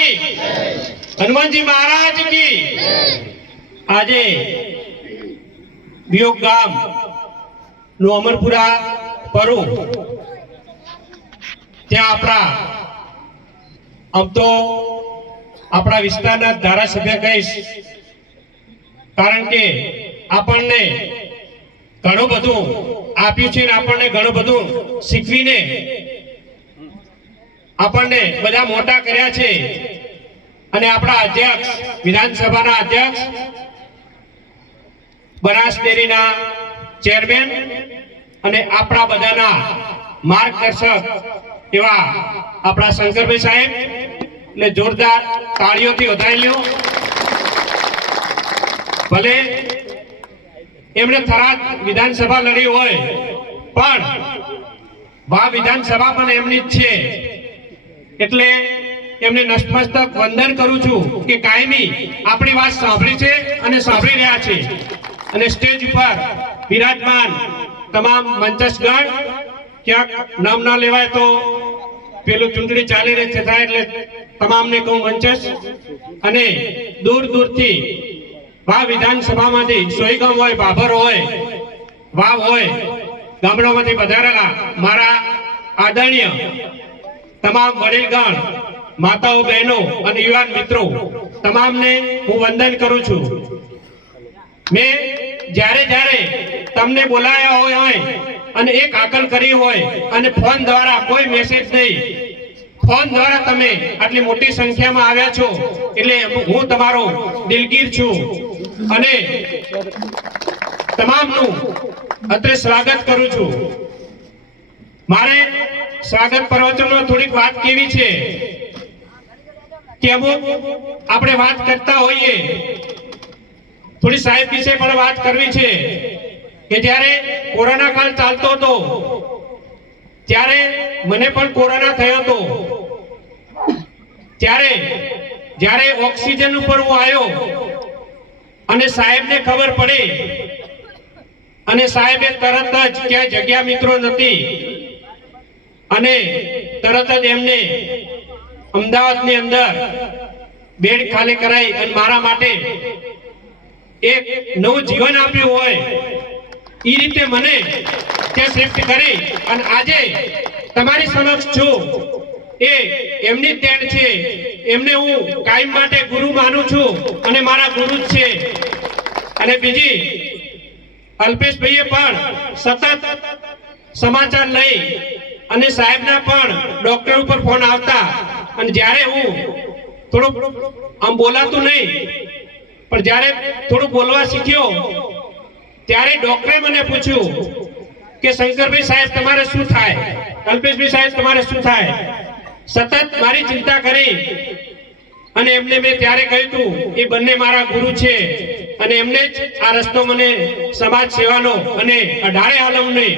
કી. હનુમાનજી મહારાજ કી. આજે વિયોગ ગામનું અમરપુરા પરુ ત્યાં આપણા આમ તો આપણા વિસ્તારના ધારાસભ્ય કહીશ. કારણ કે આપણને ઘણું બધું આપ્યું છે ને આપણને ઘણું બધું શીખવીને આપણને બધા મોટા કર્યા છે. અને આપણા અધ્યક્ષ, વિધાનસભાના અધ્યક્ષ, બનાસ ડેરીના ચેરમેન અને આપણા બધાના માર્ગદર્શક એવા આપણા શંકરભાઈ સાહેબ ને જોરદાર તાળીઓથી વધારી લ્યો. ભલે એમણે થરાદ વિધાનસભા લડી હોય, પણ વા વિધાનસભા પણ એમની જ છે. એટલે એમને નતમસ્તક વંદન કરું છું કે કાયમી આપણી વાત સાંભળી છે અને સાંભળી રહ્યા છે. અને સ્ટેજ ઉપર વિરાજમાન તમામ મંચસગણ ક્યાંક નામ ના લેવાય તો પેલું ચૂંટણી ચાલી રહી છે થાય એટલે તમામને કહું મંચસ અને દૂર દૂરથી વા વિધાનસભામાંથી સોયગામ હોય, બાભર હોય, વાવ હોય, ગામડામાંથી વધારેલા મારા આદરણીય તમામ વડીલગણ, માતાઓ, બહેનો અને યુવાન મિત્રો, તમામને હું વંદન કરું છું. મેં જ્યારે જ્યારે તમને બોલાયા હોય અને એક આકલ કરી હોય અને ફોન દ્વારા કોઈ મેસેજ નહીં, ફોન દ્વારા તમે આટલી મોટી સંખ્યામાં આવ્યા છો એટલે હું તમારો દિલગીર છું અને તમામનું અત્રે સ્વાગત કરું છું. મારે સ્વાગત પ્રવચનમાં થોડીક વાત કેવી છે? કે અમુક આપણે વાત કરતા હોઈએ. થોડી સાહેબ વિશે પણ વાત કરવી છે. કે જ્યારે કોરોના કાળ ચાલતો હતો, ત્યારે મને પણ કોરોના થયો હતો. ત્યારે જ્યારે ઓક્સિજન ઉપર હું આવ્યો, અને સાહેબને ખબર પડી, અને સાહેબે તરત જ ક્યાંય જગ્યા મિત્રો નથી અને તરત જ એમને અમદાવાદની અંદર બેડ ખાલી કરાઈ અને મારા માટે એક નવું જીવન આપ્યું હોય એ રીતે મને ત્યાં શિફ્ટ કરી અને આજે તમારી સમક્ષ છું. એ એમની તેડ છે. એમને હું કાયમ માટે ગુરુ માનું છું અને મારા ગુરુ જ છે. અને બીજી, અલ્પેશભાઈએ પણ સતત સમાચાર લઈ અને સાહેબના પણ ડોક્ટર ઉપર ફોન આવતા. અને જ્યારે હું થોડુંક આમ બોલાતું નહીં, પણ જ્યારે થોડું બોલવા શીખ્યો, ત્યારે ડોક્ટરે મને પૂછ્યું કે શંકરભાઈ સાહેબ, તમારે શું થાય? અલ્પેશભાઈ સાહેબ, તમારે શું થાય? સતત મારી ચિંતા કરી. અને એમને મેં ત્યારે કહ્યું હતું એ બંને મારા ગુરુ છે. અને એમને જ આ રસ્તો મને સમાજ સેવાનો અને અઢારે આલમની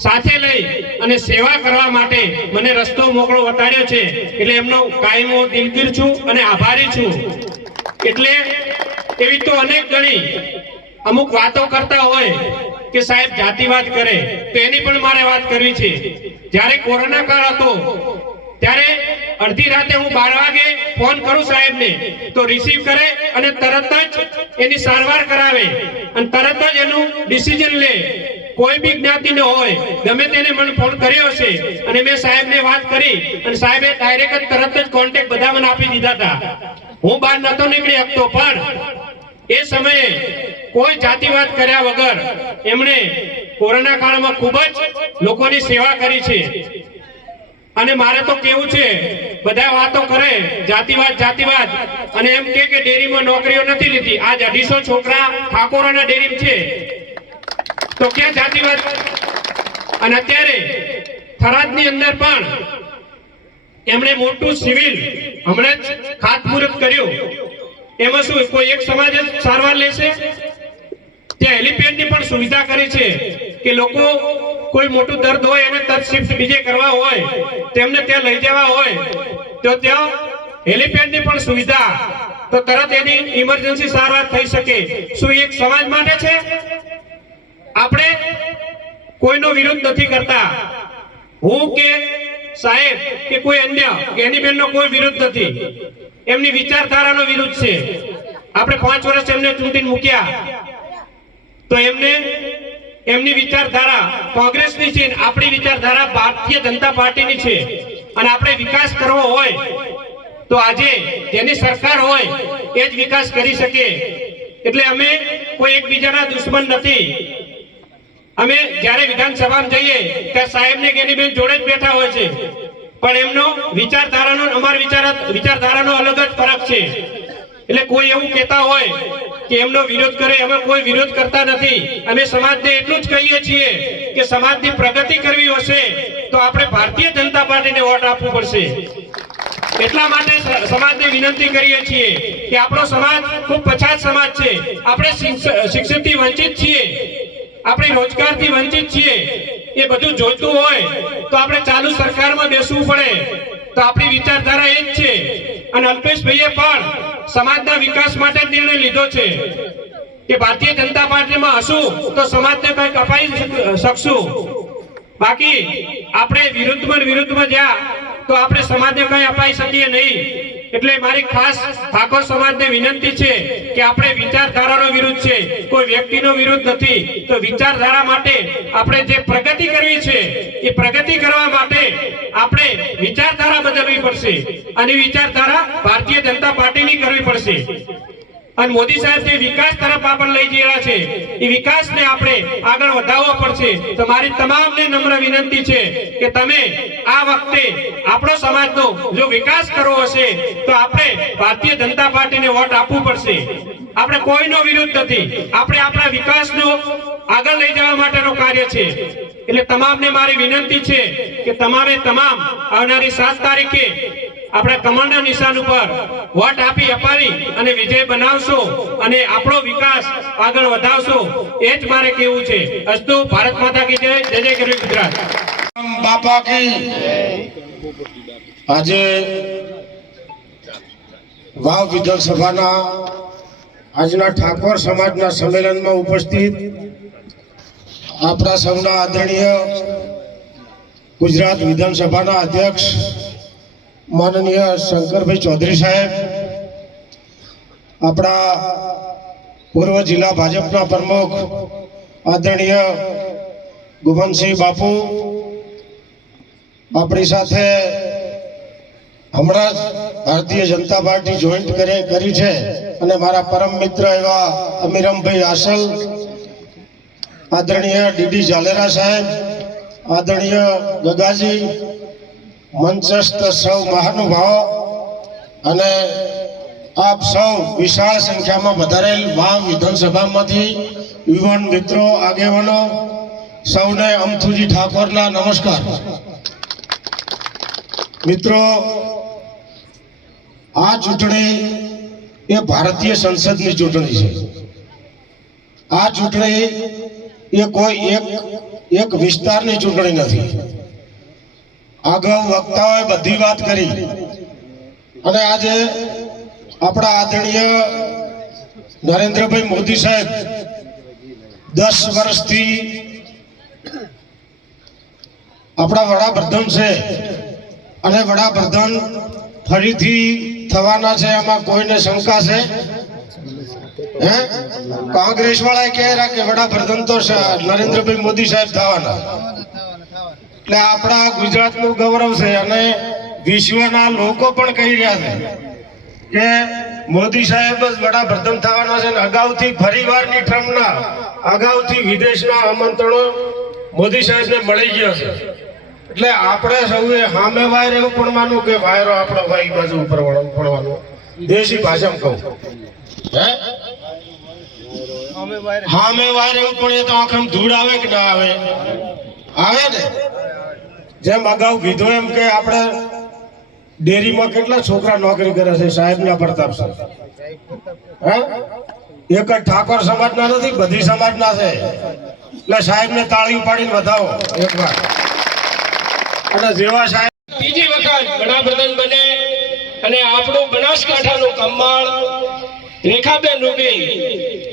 સાથે લઈ અને સેવા કરવા માટે મને રસ્તો મોકળો વટાડ્યો છે. એટલે એમનો કાયમ દિલગીર છું અને આભારી છું. એટલે એવી તો અનેક ગણી અમુક વાતો કરતા હોય કે સાહેબ જાતિવાદ કરે તો એની પણ મારે વાત કરવી છે. જ્યારે કોરોના કાળ હતો ત્યારે અડધી રાતે હું બાર વાગે ફોન કરું સાહેબને, તો રિસીવ કરે અને તરત જ એની સારવાર કરાવે અને તરત જ એનું ડિસિઝન લે. કોઈ બી જ્ઞાતિનો હોય, ગમે તેને મને ફોન કર્યો હશે અને મેં સાહેબને વાત કરી અને સાહેબે ડાયરેક્ટ તરત જ કોન્ટેક્ટ બધા મને આપી દીધા હતા. હું બહાર નતો નીકળી શકતો, પણ એ સમયે કોઈ જાતિવાદ કર્યા વગર એમણે કોરોના કાળમાં ખૂબ જ લોકોની સેવા કરી છે. અને મારે તો કેવું છે બધા વાતો કરે, જાતિવાદ જાતિવાદ. અને એમ કે ડેરીમાં નોકરીઓ નથી લીધી. આજ અઢીસો છોકરા ઠાકોરોના ડેરી છે. તો ક્યાં જાતિવાદ? અને અત્યારે થરાદની અંદર પણ એમણે મોટું સિવિલ હમણાં જ ખાતમુહૂર્ત કર્યું. એમાં શું, કોઈ એક સમાજ જ સારવાર લેશે? ત્યાં હેલિપેડની પણ સુવિધા કરી છે કે લોકો કોઈ મોટું દર્દ હોય, એને તરત શિફ્ટ બીજે કરવા હોય, તેમને ત્યાં લઈ જવા હોય, તો ત્યાં હેલિપેડની પણ સુવિધા. તો તરત એની ઇમરજન્સી સારવાર થઈ શકે. શું એક સમાજ માટે છે? આપણે કોઈનો વિરોધ નથી કરતા. હું કે સાહેબ કે કોઈ અન્ય ગેનીબેનનો કોઈ વિરોધ નથી. એમની વિચારધારાનો વિરુદ્ધ છે. આપણે પાંચ વર્ષ એમને ચૂંટીને મૂક્યા. તો એમને એમની વિચારધારા કોંગ્રેસની છે, આપણી વિચારધારા ભારતીય જનતા પાર્ટીની છે. અને આપણે વિકાસ કરવો હોય, તો આજે જેની સરકાર હોય, એ જ વિકાસ કરી શકે એટલે અમે કોઈ એકબીજાના દુશ્મન નથી. અમે જ્યારે વિધાનસભામાં જઈએ ત્યારે સાહેબને ગેનીબેન જોડે જ બેઠા હોય છે. પણ એમનો વિચારધારાનો, અમારા વિચાર, વિચારધારાનો અલગ જ ફરક છે. એટલે કોઈ એવું કહેતા હોય કે એમનો વિરોધ કરે અમે કોઈ વિરોધ કરતા નથી. અમે સમાજને એટલું જ કહીએ છીએ કે સમાજની પ્રગતિ કરવી હશે તો આપણે ભારતીય જનતા પાર્ટીને વોટ આપવું પડશે. એટલા માટે સમાજને વિનંતી કરીએ છીએ કે આપણો સમાજ ખૂબ પછાત સમાજ છે. આપણે શિક્ષ- શિક્ષણથી વંચિત છીએ. આપણે રોજગારથી વંચિત છીએ. એ બધું જોઈતું હોય તો આપણે ચાલુ સરકારમાં બેસવું પડે. તો આપણી વિચારધારા એ જ છે. અને અલ્પેશભાઈએ પણ સમાજના વિકાસ માટે નિર્ણય લીધો છે. કે ભારતીય જનતા પાર્ટીમાં હશું તો સમાજને કંઈક અપાઈ શકશું. બાકી આપણે વિરુદ્ધમાં વિરુદ્ધમાં જ્યાં, તો આપણે સમાજને કંઈ અપાઈ શકીએ નહીં. એટલે મારી ખાસ ઠાકોર સમાજને વિનંતી છે કે આપણે વિચારધારાનો વિરુદ્ધ છે. કોઈ વ્યક્તિનો વિરુદ્ધ નથી. તો વિચારધારા માટે આપણે જે પ્રગતિ કરવી છે, એ પ્રગતિ કરવા માટે આપણે વિચારધારા પડશે. અને વિચારધારા ભારતીય જનતા પાર્ટીની કરવી પડશે. અને મોદી સાહેબ જે વિકાસ તરફ આપણને લઈ જઈ રહ્યા છે, એ વિકાસને આપણે આગળ વધારવો પડશે. તો મારી તમામને નમ્ર વિનંતી છે કે તમે આ વખતે આપણો સમાજનો જો વિકાસ કરવો હશે, તો આપણે ભારતીય જનતા પાર્ટીને વોટ આપવું પડશે. આપણે કોઈનો વિરોધ નથી. આપણે આપણા વિકાસનો આગળ લઈ જવા માટેનો કાર્ય છે. એટલે તમામને મારી વિનંતી છે કે તમામે તમામ આવનારી સાત તારીખે આપણે કમળના નિશાન ઉપર વોટ આપી અપાવી અને વિજય બનાવશો અને આપણો વિકાસ આગળ વધાવશો એ જ મારે કેવું છે. અસ્તુ, ભારત માતા કી જય. જય જય ગરવી ગુજરાત. બાપા કી આજે વાવ વિધાનસભાના આજના ઠાકોર સમાજના સંમેલનમાં ઉપસ્થિત આપણા સૌના આદરણીય ગુજરાત વિધાનસભાના અધ્યક્ષ માનનીય શંકરભાઈ ચૌધરી સાહેબ, આપણા પૂર્વ જિલ્લા ભાજપના પ્રમુખ આદરણીય ગુમનસિંહ બાપુ, આપણી સાથે હમણાં જ ભારતીય જનતા પાર્ટી જોઈન્ટ કરે છે અને મારા પરમ મિત્ર એવા અમીરમભાઈ આસલ આદરણીય ડીડી ઝાલેરા સાહેબ, આદરણીય ગગાજી, મંચસ્થ સૌ મહાનુભાવો અને આપ સૌ વિશાળ સંખ્યામાં વધારેલ વાવ વિધાનસભામાંથી યુવાન મિત્રો, આગેવાનો, સૌને અમથુજી ઠાકોરના નમસ્કાર. મિત્રો, આ ચૂંટણી એ ભારતીય સંસદની ચૂંટણી છે. આ ચૂંટણી એ કોઈ એક એક વિસ્તારની ચૂંટણી નથી. અગાઉ વક્તાઓએ બધી વાત કરી. અને આજે આપણા આદરણીય નરેન્દ્રભાઈ મોદી સાહેબ દસ વર્ષથી આપણા વડાપ્રધાન છે અને વડાપ્રધાન ફરીથી થવાના છે, એમાં કોઈને શંકા છે? કોંગ્રેસ વાળા કહે રહ્યા કે વડાપ્રધાન તો નરેન્દ્રભાઈ મોદી સાહેબ થવાના. એટલે આપણા ગુજરાતનું ગૌરવ છે અને વિશ્વના લોકો પણ કહી રહ્યા છે કે મોદી સાહેબ જ વડાપ્રધાન થવાના છે અને અગાઉથી ફરીવારની ટ્રમ્પના, અગાઉથી વિદેશના આમંત્રણો મોદી સાહેબને મળી ગયા છે. એટલે આપણે સૌએ સામે વાયર એવું પણ માનવું કે વાયરો આપણો ભાઈ બાજુ ઉપર પડવાનો. દેશી ભાષામાં કહું. હે? સામે વાયર એવું પડે તો આંખમ ધૂળ આવે કે ના આવે? આવે ને? જેમ અગાઉ કીધું એમ કે આપણે ડેરીમાં કેટલા છોકરા નોકરી કરે છે સાહેબના પ્રતાપ છે. હે? એક જ ઠાકોર સમાજના નથી બધી સમાજના છે. એટલે સાહેબને તાળી ઉપાડીને વધાવો એક વાર. અને જેવા સાહેબ ત્રીજી વખત વડાપ્રધાન બને અને આપણું બનાસકાંઠાનું કમળ રેખાબેન રૂપી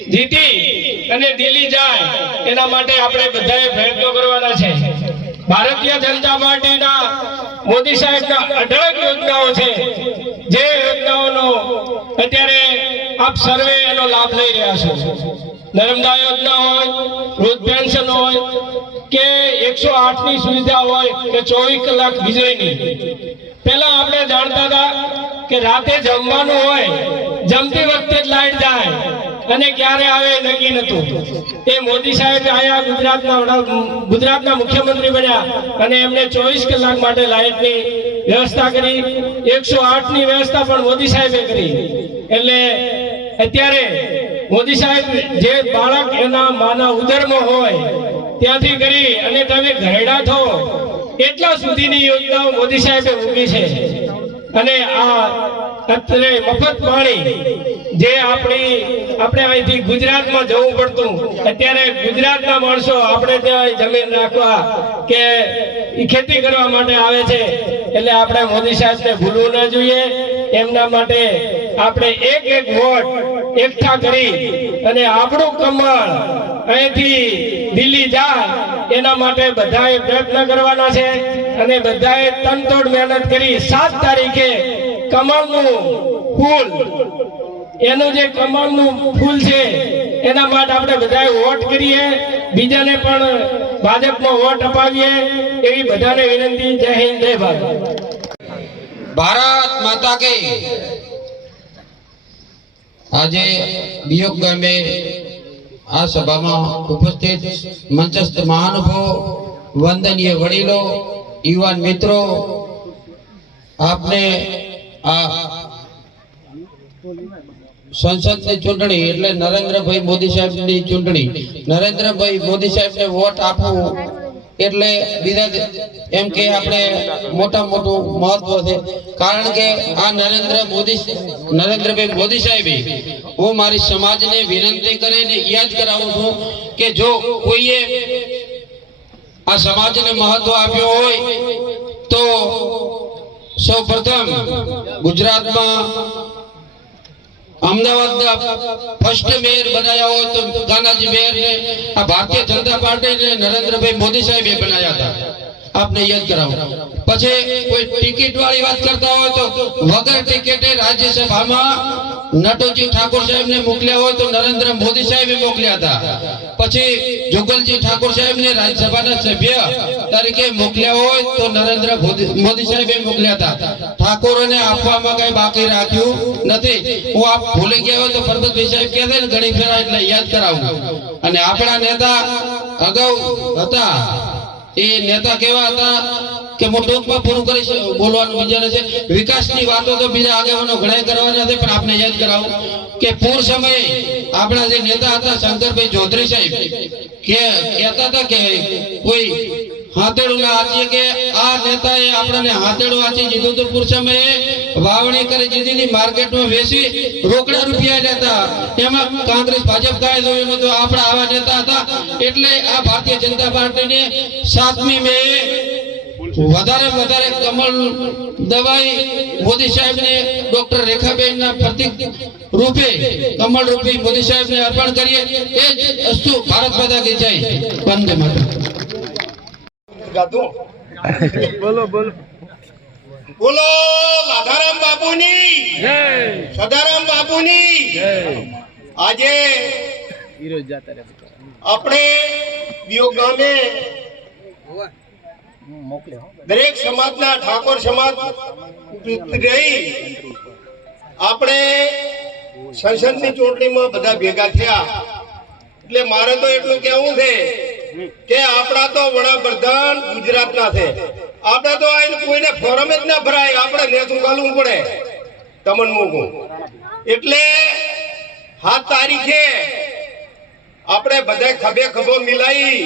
જીતી અને દિલ્હી જાય, એના માટે આપણે બધાએ પ્રયત્નો કરવાના છે. ભારતીય જનતા પાર્ટીના મોદી સાહેબના અઢળક યોજનાઓ છે. જે યોજનાઓનો અત્યારે આપ સર્વે એનો લાભ લઈ રહ્યા છો. નર્મદા યોજના હોય, વૃદ્ધ પેન્શન હોય, કે એકસો આઠની સુવિધા હોય, કે ચોવીસ કલાક વીજળીની. પહેલા આપણે જાણતા હતા કે રાતે જમવાનું હોય, જમતી વખતે જ લાઈટ જાય અને ક્યારે આવે નક્કી નતું એ મોદી સાહેબ આયા ગુજરાતના વડા, ગુજરાતના મુખ્યમંત્રી બન્યા અને એમને ચોવીસ કલાક માટે લાઈટની વ્યવસ્થા કરી. એકસો આઠની વ્યવસ્થા પણ મોદી સાહેબે કરી. એટલે અત્યારે મોદી સાહેબ જે બાળક એના માના ઉદરમાં હોય, ત્યાંથી કરી અને તમે ઘરેડા થો. એટલા સુધીની યોજનાઓ મોદી સાહેબે મૂકી છે. અને આ અત્યારે મફત પાણી જે આપણી આપણે અહીંથી ગુજરાતમાં જવું પડતું, અત્યારે ગુજરાતના માણસો આપણે ત્યાં જમીન રાખવા કે ખેતી કરવા માટે આવે છે, એટલે આપણે મોદી સાહેબને ભૂલવું ન જોઈએ. એમના માટે આપણે એક એક વોટ એકઠા કરી અને આપણું કમળ અહીંથી દિલ્હી જાય એના માટે બધાએ પ્રયત્ન કરવાના છે અને બધાએ તનતોડ મહેનત કરી. સાત તારીખે કમળનું ફૂલ, એનું જે કમળનું ફૂલ છે, એના માટે આપણે બધાએ વોટ કરીએ. બીજાને પણ ભાજપમાં વોટ અપાવીએ એવી બધાને વિનંતી. જય હિન્દ, જય ભારત. ભારત માતા કી આજે બિયોગ ગામે આ સભામાં ઉપસ્થિત મંચસ્થ મહાનુભાવો, વંદનીય વડીલો, યુવાન મિત્રો, આપને આ સંસદની ચૂંટણી એટલે નરેન્દ્રભાઈ મોદી સાહેબની ચૂંટણી. નરેન્દ્રભાઈ મોદી સાહેબને વોટ આપવું એટલે બીજા એમ કે આપણે મોટા મોટું મહત્વ છે. કારણ કે આ નરેન્દ્ર મોદી નરેન્દ્રભાઈ મોદી સાહેબ હું મારી સમાજને વિનંતી કરીને યાદ કરાવું છું કે જો કોઈએ આ સમાજને મહત્વ આપ્યો હોય તો સૌ પ્રથમ ગુજરાતમાં અમદાવાદના ફર્સ્ટ મેયર બનાયા હોય તો ગાનાજી મેયરને આ ભારતીય જનતા પાર્ટી ને નરેન્દ્રભાઈ મોદી સાહેબે બનાવ્યા હતા. આપને યાદ કરાવો. પછી કોઈ ટિકિટ વાળી વાત કરતા હોય તો વગર ટિકિટે રાજ્યસભામાં નટુજી ઠાકોર સાહેબને મોકલ્યા હોય તો નરેન્દ્ર મોદી સાહેબે મોકલ્યા હતા. પછી જુગલજી ઠાકોર સાહેબને રાજ્યસભાના સભ્ય તરીકે મોકલ્યા હોય તો નરેન્દ્ર મોદી સાહેબે મોકલ્યા હતા. ઠાકોરોને આપવામાં કઈ બાકી રાખ્યું નથી. હું આપ ભૂલી ગયા હોય તો પરબતભાઈ સાહેબ કહે છે ને ઘણી ફેરા એટલે યાદ કરાવું. અને આપણા નેતા અગાઉ હતા. એ નેતા કેવા હતા કે હું ટૂંકમાં પૂરું કરીશ, બોલવાનું વિચારે છે. વિકાસની વાતો તો બીજા આગેવાનો ઘણા કરવાના છે પણ આપને યાદ કરાવું કે પૂર સમયે આપણા જે નેતા હતા, શંકરભાઈ ચૌધરી સાહેબ, કે કહેતા હતા કે કોઈ વધારે વધારે કમળ દવાઈ મોદી સાહેબને ડોક્ટર રેખાબેનના પ્રતિક રૂપે કમળ રૂપી મોદી સાહેબને અર્પણ કરીએ. એ જ અસ્તુ. ભારત માતા જય. વંદે માતરમ બોલો લાધારામ બાપુની. સદારામ બાપુની. આજે આપણે બીઓ ગામે દરેક સમાજના ઠાકોર સમાજ રહી આપણે સંસદની ચૂંટણીમાં બધા ભેગા થયા. એટલે મારે તો એટલું કહેવું છે કે આપણા તો વડાપ્રધાન ગુજરાતના છે. આપણે તો આઈને કોઈને ફોરમ જ ના ભરાય. આપણે નેતું ગાલવું પડે. તમન મૂકું એટલે સાત તારીખે આપણે બધા ખભે ખભો મિલાઈ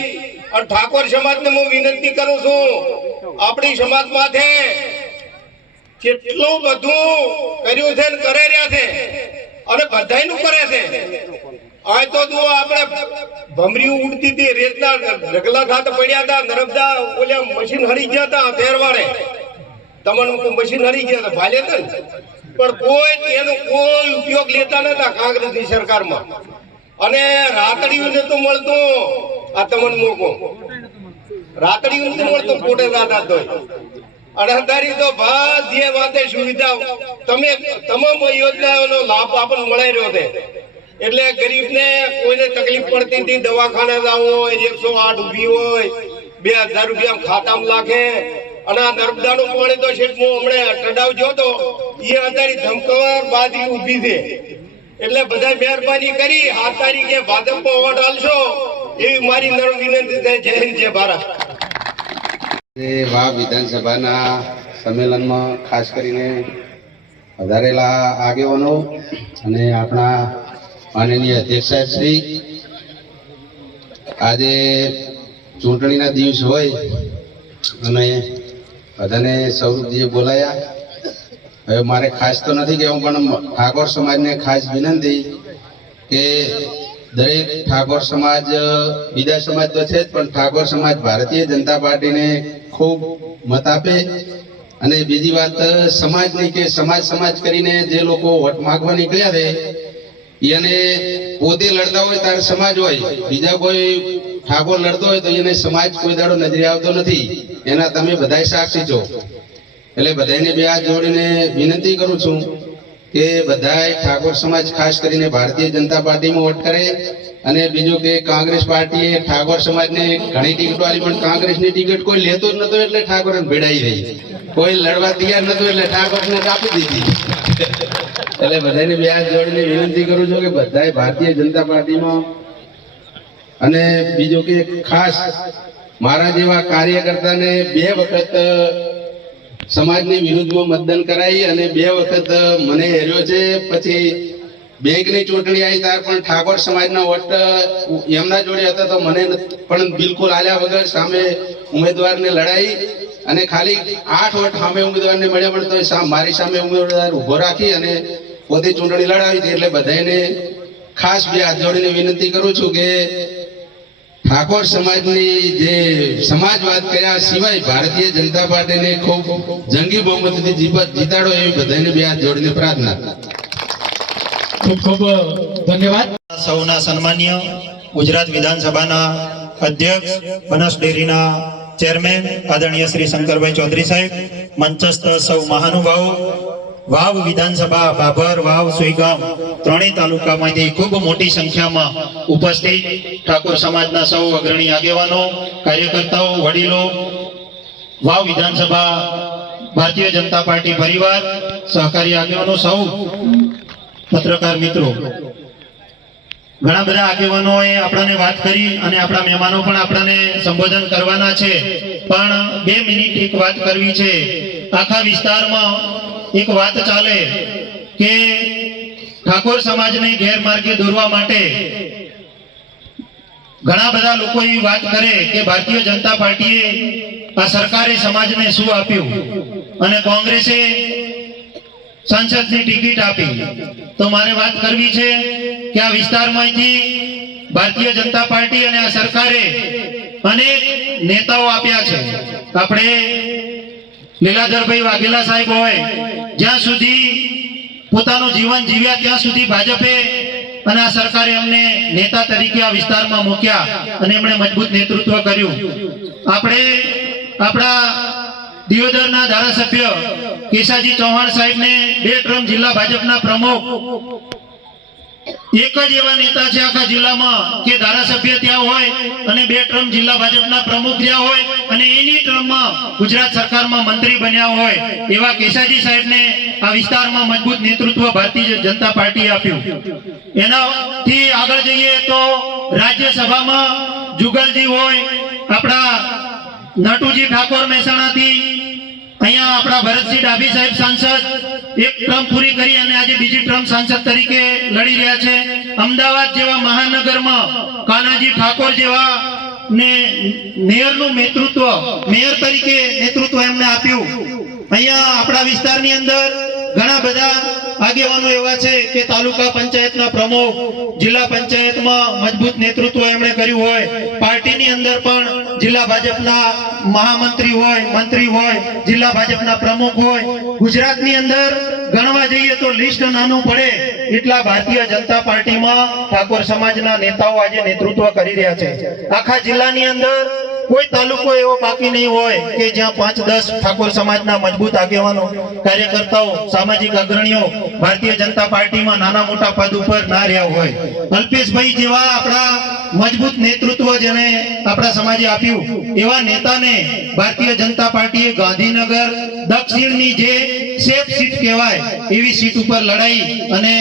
અને ઠાકોર સમાજને હું વિનંતી કરું છું. આપણી સમાજ માથે કેટલું બધું કર્યું છે ને કરે રહ્યા છે. અને બધાયનું કરે છે. આ તો જો આપણે ભમરી ઉડતી હતી, રેતના રગલા ખાત પડ્યા હતા, નર્મદા ઓલા મશીન હરી ગયા હતા તેરવાડે તમને મશીન હરી ગયા હતા ભાલે પણ કોઈ એનો કોઈ ઉપયોગ લેતા નતા કાંગ્રેસની સરકારમાં. અને રાતડિયું નતું મળતું, આ તમને મોકો. રાતડિયું નતું મળતું કોટે દાદા તો અડધારી તો ભાત જે વાતે સુવિધા તમે તમામ યોજનાઓનો લાભ આપણને મળી રહ્યો છે. એટલે ગરીબને કોઈને તકલીફ પડતી હતી દવાખાને જવું હોય, એકસો આઠ ઊભી હોય, બે હજાર રૂપિયા ખાતામાં લાગે. અને આ નર્મદાનું પાણી તો શેઠ હું હમણાં ટડાવ જોતો એ અત્યારે ધમકવાર બાજરી ઊભી છે. એટલે બધા મહેરબાની કરી, આ તારીખે ભાજપમાં વોટ આલશો એવી મારી નર્મ વિનંતી છે, જય હિન્દ, જય ભારત. વા વિધાનસભાના સંમેલનમાં ખાસ કરીને વધારેલા આગેવાનો અને આપણા માનનીય અધ્યક્ષ સાહેબ શ્રી, આજે ચૂંટણીના દિવસ હોય, અને બધાને સૌરભજીએ બોલાયા. હવે મારે ખાસ તો નથી કહેવું, પણ ઠાકોર સમાજને ખાસ વિનંતી કે દરેક ઠાકોર સમાજ, બીજા સમાજ તો છે જ, પણ ઠાકોર સમાજ ભારતીય જનતા પાર્ટીને ખૂબ મત આપે. અને બીજી વાત, સમાજની કે સમાજ સમાજ કરીને જે લોકો વોટ માગવા નીકળ્યા છે એને પોતે લડતા હોય ત્યારે સમાજ હોય. બીજા કોઈ ઠાકોર લડતો હોય તો એને સમાજ કોઈ દાડો નજરે આવતો નથી. એના તમે બધાય સાક્ષી છો. એટલે બધાને બે હાથ જોડીને વિનંતી કરું છું કે બધાય ઠાકોર સમાજ ખાસ કરીને ભારતીય જનતા પાર્ટીમાં વોટ કરે અને બીજું કે કોંગ્રેસ પાર્ટીએ ઠાકોર સમાજને ઘણી ટિકિટો આપી, પણ કોંગ્રેસની ટિકિટ કોઈ લેતો જ નતો એટલે ઠાકોરને ભેડાઈ રહી. કોઈ લડવા તૈયાર નતો એટલે ઠાકોરને કાપી દીધી. એટલે બધાને બે હાથ જોડીને વિનંતી કરું છું કે બધાય ભારતીય જનતા પાર્ટીમાં અને બીજું કે ખાસ મારા જેવા કાર્યકર્તાને બે વખત સમાજની વિરુદ્ધમાં મતદાન કરાવી અને બે વખત મને હેર્યો છે. પછી બેંકની ચૂંટણી આવી ત્યાર પણ ઠાકોર સમાજના વોટ એમના જોડે હતા તો મને પણ બિલકુલ આલ્યા વગર સામે ઉમેદવારને લડાઈ અને ખાલી આઠ વોટ સામે ઉમેદવારને મળ્યા પણ તો મારી સામે ઉમેદવાર ઊભો રાખી અને પોતે ચૂંટણી લડાવી હતી એટલે બધાને ખાસ બે હાથ જોડીને વિનંતી કરું છું કે ઠાકોર સમાજની જે સમાજવાદ કર્યા સિવાય ભારતીય જનતા પાર્ટીને ખૂબ જંગી બહુમતીથી જીપત જીતાડો એવી બધાને બે હાથ જોડીને પ્રાર્થના. ખૂબ ખૂબ ધન્યવાદ. સૌના સન્માન્ય ગુજરાત વિધાનસભાના અધ્યક્ષ બનાસ ડેરીના ચેરમેન આદરણીય શ્રી શંકરભાઈ ચૌધરી સાહેબ મંચસ્થ સૌ મહાનુભાવો વાવ વિધાનસભા બાબર વાવ, સુઈગામ ત્રણેય તાલુકામાંથી ખૂબ મોટી સંખ્યામાં ઉપસ્થિત ઠાકોર સમાજના સૌ અગ્રણી આગેવાનો, કાર્યકર્તાઓ, વડીલો, વાવ વિધાનસભા, ભારતીય જનતા પાર્ટી પરિવાર, સહકારી આગેવાનો સૌ પત્રકાર મિત્રો. ઘણા બધા આગેવાનોએ આપણને વાત કરી અને આપણા મહેમાનો પણ આપણને સંબોધન કરવાના છે. પણ બે મિનિટ એક વાત કરવી છે. આખા વિસ્તારમાં એક વાત ચાલે કે ઠાકોર સમાજને ગેરમાર્ગે દોરવા માટે ઘણા બધા લોકો એ વાત કરે કે ભારતીય જનતા પાર્ટીએ આ સરકારે સમાજને શું આપ્યું? અને કોંગ્રેસે સંસદની ટિકિટ આપી. તો મારે વાત કરવી છે કે આ વિસ્તારમાંથી ભારતીય જનતા પાર્ટી અને આ સરકારે અનેક નેતાઓ આપ્યા છે. આપણે લીલાધરભાઈ વાઘેલા સાહેબ હોય જ્યાં સુધી પોતાનું જીવન જીવ્યા, ત્યાં સુધી ભાજપે અને આ સરકારે અમને નેતા તરીકે આ વિસ્તારમાં મૂક્યા અને એમણે મજબૂત નેતૃત્વ કર્યું. આપણે આપણા દિયોદરના ધારાસભ્ય કેશાજી ચૌહાણ સાહેબને બે ટ્રમ જિલ્લા ભાજપના પ્રમુખ એક જ એવા નેતા છે આખા જિલ્લામાં કે ધારાસભ્ય ત્યાં હોય અને બે ટ્રમ જિલ્લા ભાજપના પ્રમુખ ત્યાં હોય અને એની ટ્રમમાં ગુજરાત સરકારમાં મંત્રી બન્યા હોય એવા કેશાજી સાહેબને આ વિસ્તારમાં મજબૂત નેતૃત્વ ભારતીય જનતા પાર્ટીએ આપ્યું. એનાથી આગળ જઈએ તો રાજ્યસભામાં જુગલજી હોય, આપણા નટુજી ઠાકોર મહેસાણાથી અહીંયા આપણા ભરતસિંહ ડાભી સાહેબ સાંસદ એક ટર્મ પૂરી કરી અને આજે બીજી ટર્મ સાંસદ તરીકે લડી રહ્યા છે. અમદાવાદ જેવા મહાનગરમાં કાનાજી ઠાકોર જેવા ને મેયરનું નેતૃત્વ, મેયર તરીકે નેતૃત્વ એમને આપ્યું. અહીંયા આપણા વિસ્તારની અંદર આગેવાનો એવા છે કે તાલુકા પંચાયતના પ્રમુખ, જિલ્લા પંચાયતમાં મજબૂત નેતૃત્વ એમણે કર્યું હોય. પાર્ટીની અંદર પણ જિલ્લા ભાજપના મહામંત્રી હોય, મંત્રી હોય, જિલ્લા ભાજપના પ્રમુખ હોય. ગુજરાતની અંદર ગણવા જઈએ તો લિસ્ટ નાનું પડે. એટલા ભારતીય જનતા પાર્ટીમાં ઠાકોર સમાજના નેતાઓ આજે નેતૃત્વ કરી રહ્યા છે. આખા જિલ્લાની અંદર કોઈ તાલુકો એવો બાકી નહીં હોય કે જ્યાં પાંચ, દસ ઠાકોર સમાજના મજબૂત આગેવાનો, કાર્યકર્તાઓ, સામાજિક અગ્રણીઓ, ભારતીય જનતા પાર્ટીમાં નાના મોટા પદ ઉપર ના રહ્યા હોય. અલ્પેશભાઈ જેવા આપણા મજબૂત નેતૃત્વ જેને આપણા સમાજે આપ્યું, એવા નેતાને ભારતીય જનતા પાર્ટીએ ગાંધીનગર દક્ષિણની જે સેફ સીટ કહેવાય, એવી સીટ ઉપર લડાઈ અને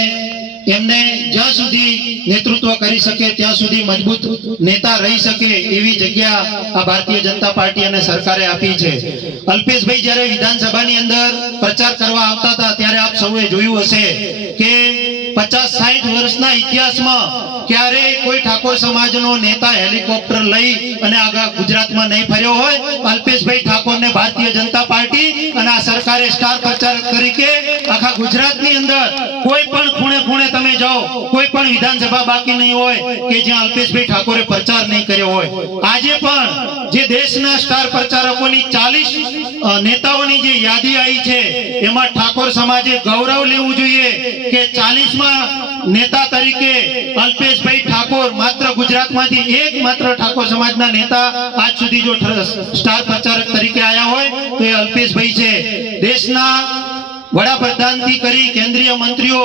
એમને જ્યાં સુધી નેતૃત્વ કરી શકે, ત્યાં સુધી મજબૂત નેતા રહી શકે એવી જગ્યા આ ભારતીય જનતા પાર્ટી અને સરકારે આપી છે. અલ્પેશભાઈ જ્યારે વિધાનસભાની અંદર પ્રચાર કરવા આવતા હતા, ત્યારે આપ સૌએ જોયું હશે કે પચાસ સાઠ વર્ષના ઇતિહાસમાં ક્યારેય કોઈ ઠાકોર સમાજનો નેતા હેલિકોપ્ટર લઈ અને આગળ ગુજરાતમાં નહીં ફર્યો હોય. અલ્પેશભાઈ ઠાકોરને ભારતીય જનતા પાર્ટી અને આ સરકારે સ્ટાર પ્રચારક તરીકે આખા ગુજરાતની અંદર કોઈ પણ તમે જાઓ, કોઈ પણ વિધાનસભા બાકી નહીં હોય કે જ્યાં અલ્પેશભાઈ ઠાકોરે પ્રચાર નહીં કર્યો હોય. આજે પણ જે દેશના સ્ટાર પ્રચારકોની ચાલીસ નેતાઓની જે યાદી આવી છે, એમાં ઠાકોર સમાજે ગૌરવ લેવું જોઈએ કે ચાલીસમાં નેતા તરીકે અલ્પેશભાઈ ઠાકોર માત્ર ગુજરાતમાંથી એક માત્ર ઠાકોર સમાજના નેતા આજ સુધી જો સ્ટાર પ્રચારક તરીકે આવ્યા હોય તો એ અલ્પેશભાઈ છે. દેશના વડાપ્રધાનથી કરી કેન્દ્રીય મંત્રીઓ,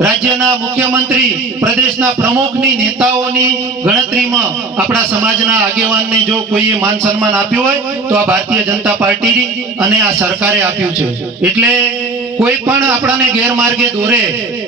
રાજ્યના મુખ્યમંત્રી, પ્રદેશના પ્રમુખની નેતાઓની ગણતરીમાં આપણા સમાજના આગેવાનને જો કોઈએ માન સન્માન આપ્યું હોય, તો આ ભારતીય જનતા પાર્ટી અને આ સરકારે આપ્યું છે. એટલે કોઈ પણ આપણાને ગેરમાર્ગે દોરે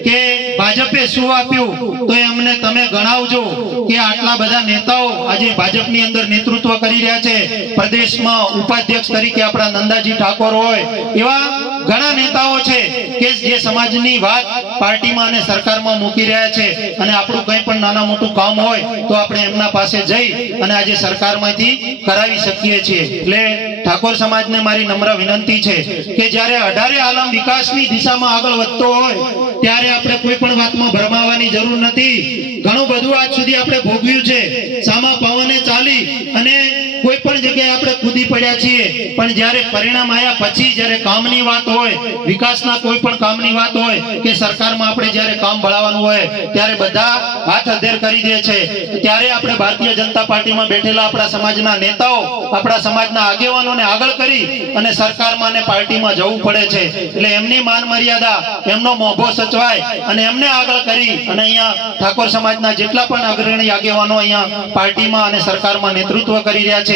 કે ભાજપે શું આપ્યું, તો અમને તમે ગણાવજો કે આટલા બધા નેતાઓ આજે ભાજપની અંદર નેતૃત્વ કરી રહ્યા છે. પ્રદેશમાં ઉપાધ્યક્ષ તરીકે આપણા નંદાજી ઠાકોર હોય, એવા ઘણા નેતાઓ છે કે જે સમાજની વાત પાર્ટીમાં અને સરકારમાં મૂકી રહ્યા છે અને આપણું કંઈ પણ નાના મોટું કામ હોય તો આપણે એમના પાસે જઈ અને આજે સરકારમાંથી કરાવી શકીએ છીએ. એટલે ઠાકોર સમાજને મારી નમ્ર વિનંતી છે કે જ્યારે અઢારે આલમ વિકાસની દિશામાં આગળ વધતો હોય, ત્યારે આપણે કોઈ પણ વાતમાં ભરમાવાની જરૂર નથી. ઘણું બધું આજ સુધી આપણે ભોગવ્યું છે. સામા પવને ચાલી અને કોઈ પણ જગ્યાએ આપણે કૂદી પડ્યા છીએ, પણ જ્યારે પરિણામ આવ્યા પછી જ્યારે કામની વાત હોય, વિકાસના કોઈ પણ કામની વાત હોય, કે સરકારમાં આપણે જ્યારે કામ ભળાવવાનું હોય, ત્યારે બધા હાથ અધેર કરી દે છે. ત્યારે આપણે ભારતીય જનતા પાર્ટીમાં બેઠેલા આપણા સમાજના નેતાઓ, આપણા સમાજના આગેવાનોને આગળ કરી અને સરકારમાં અને પાર્ટીમાં જવું પડે છે. એટલે એમની માન મર્યાદા, એમનો મોભો સચવાય અને એમને આગળ કરી અને અહીંયા ઠાકોર સમાજના જેટલા પણ અગ્રણી આગેવાનો અહીંયા પાર્ટીમાં અને સરકારમાં નેતૃત્વ કરી રહ્યા છે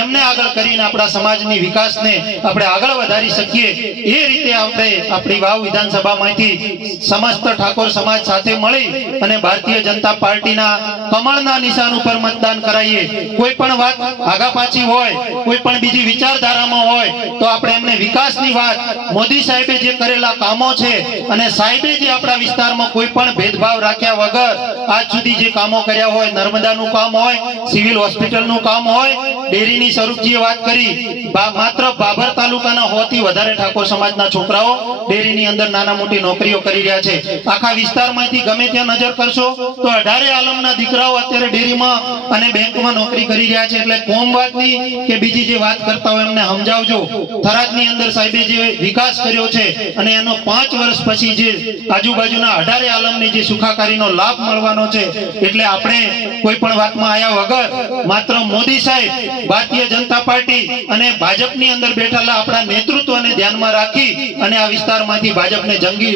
એમને આગળ કરીને આપણા સમાજની વિકાસને આપણે આગળ વધારી શકીએ. એ રીતે આપણે આપણી વાવ વિધાનસભામાંથી સમસ્ત ઠાકોર સમાજ સાથે મળી અને ભારતીય જનતા પાર્ટીના કમળના નિશાન ઉપર મતદાન કરાવીએ કોઈ પણ વાત આગા હોય, કોઈ પણ બીજી વિચારધારામાં હોય, તો આપણે એમને વિકાસની વાત મોદી સાહેબે જે કરેલા કામો છે અને સાહેબે જે આપણા વિસ્તારમાં કોઈ પણ ભેદભાવ રાખ્યા વગર આજ સુધી જે કામો કર્યા હોય, નર્મદાનું કામ હોય, સિવિલ હોસ્પિટલનું કામ હોય ડેરીની સ્વરૂપજીએ વાત કરી માત્ર બાબર તાલુકાના હોથી વધારે ઠાકોર સમાજના છોકરાઓ ડેરીની અંદર નાના મોટી નોકરીઓ કરી રહ્યા છે. આખા વિસ્તારમાંથી ગમે ત્યાં નજર કરશો તો અઢારે આલમના દીકરાઓ અત્યારે ડેરીમાં અને બેંકમાં નોકરી કરી રહ્યા છે. એટલે કોમવાદની કે બીજી જે વાત કરતા હોય એમને સમજાવજો. થરાદની અંદર સાહેબે જે વિકાસ કર્યો છે અને એનો પાંચ વર્ષ પછી જે આજુબાજુના અઢારે આલમની જે સુખાકારીનો લાભ મળવાનો છે. એટલે આપણે કોઈ પણ વાતમાં આવ્યા વગર માત્ર મોદી સાહેબ ભારતીય જનતા પાર્ટી અને ભાજપની અંદર બેઠેલા આપણા નેતૃત્વને ધ્યાનમાં રાખી અને આ વિસ્તારમાંથી ભાજપને જંગી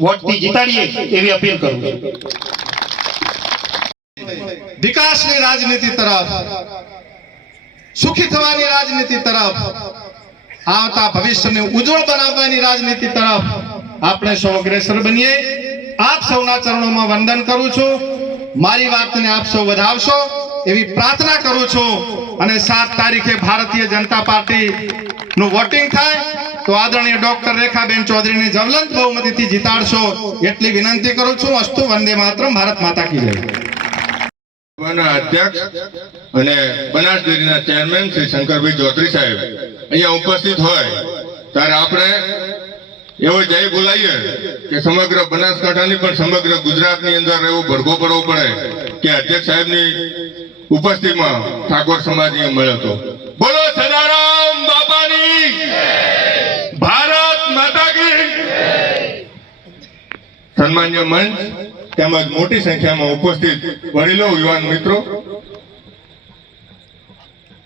વોટથી જીતાડીએ એવી અપીલ કરું વિકાસની રાજનીતિ તરફ, સુખી થવાની રાજનીતિ તરફ, આવતા ભવિષ્યને ઉજ્જવળ બનાવવાની રાજનીતિ તરફ આપણે સૌ અગ્રેસર બનીએ. આપ સૌના ચરણોમાં વંદન કરું છું. મારી વાતને આપ સૌ વધાવશો, એવી પ્રાર્થના કરું છું. અને સાત તારીખે ભારતીય જનતા પાર્ટી નું વોટિંગ થાય, તો આદરણીય ડોક્ટર રેખાબેન ચૌધરીને જવલંત બહુમતીથી જીતાડશો એટલી વિનંતી કરું છું. અસ્તુ વંદે માતરમ, ભારત માતા કી જય. અધ્યક્ષ અને બનાસ ડેરીના ચેરમેન શ્રી શંકરભાઈ ચૌધરી સાહેબ અહીંયા ઉપસ્થિત હોય, ત્યારે આપણે એવો જય બોલાવીએ કે સમગ્ર બનાસકાંઠાની પણ સમગ્ર ગુજરાતની અંદર એવો ભરગો પડવો પડે કે અધ્યક્ષ સાહેબની ઉપસ્થિતિમાં ઠાકોર સમાજ મળ્યો હતો. બોલો સદારામ બાપાની! ભારત માતા સન્માન્ય મંચ તેમજ મોટી સંખ્યામાં ઉપસ્થિત વડીલો, યુવાન મિત્રો.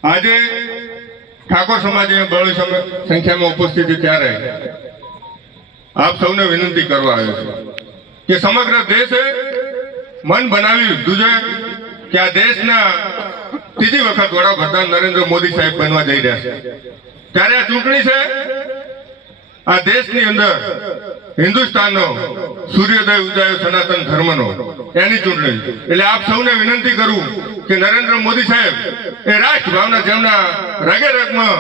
આજે ઠાકોર સમાજ બહોળી સંખ્યામાં ઉપસ્થિત ત્યારે આપ સૌને વિનંતી કરવા આવ્યો છું કે સમગ્ર દેશે મન બનાવી છે કે આ દેશના ત્રીજી વખત વડાપ્રધાન નરેન્દ્ર મોદી સાહેબ બનવા જઈ રહ્યા છે. ત્યારે આ ચૂંટણી છે આ દેશની અંદર હિન્દુસ્તાનનો સૂર્યોદય, ઉદય, સનાતન ધર્મનો એની ચૂંટણી. એટલે આપ સૌને વિનંતી કરું કે નરેન્દ્ર મોદી સાહેબ, એ રાષ્ટ્રભાવના જેમના રગે રગમાં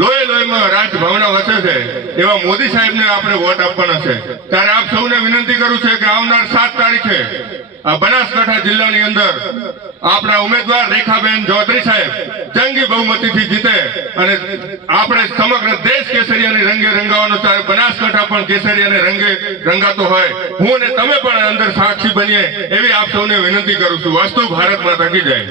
લોહે લોહીમાં રાષ્ટ્રભાવના વસે છે, એવા મોદી સાહેબને આપણે વોટ આપવાના છે. ત્યારે આપ સૌને વિનંતી કરું છે કે આવનાર સાત તારીખે બનાસકાંઠા જિલ્લાની અંદર આપણા ઉમેદવાર રેખાબેન ચૌધરી સાહેબ જંગી બહુમતીથી જીતે અને આપણે સમગ્ર દેશ કેસરિયાની રંગે રંગાવાનો ચાહે, બનાસકાંઠા પણ કેસરિયાને રંગે રંગાતો હોય. હું અને તમે પણ અંદર સાક્ષી બનીએ એવી આપ સૌને વિનંતી કરું છું. વસ્તુ ભારત માતા કી જાય.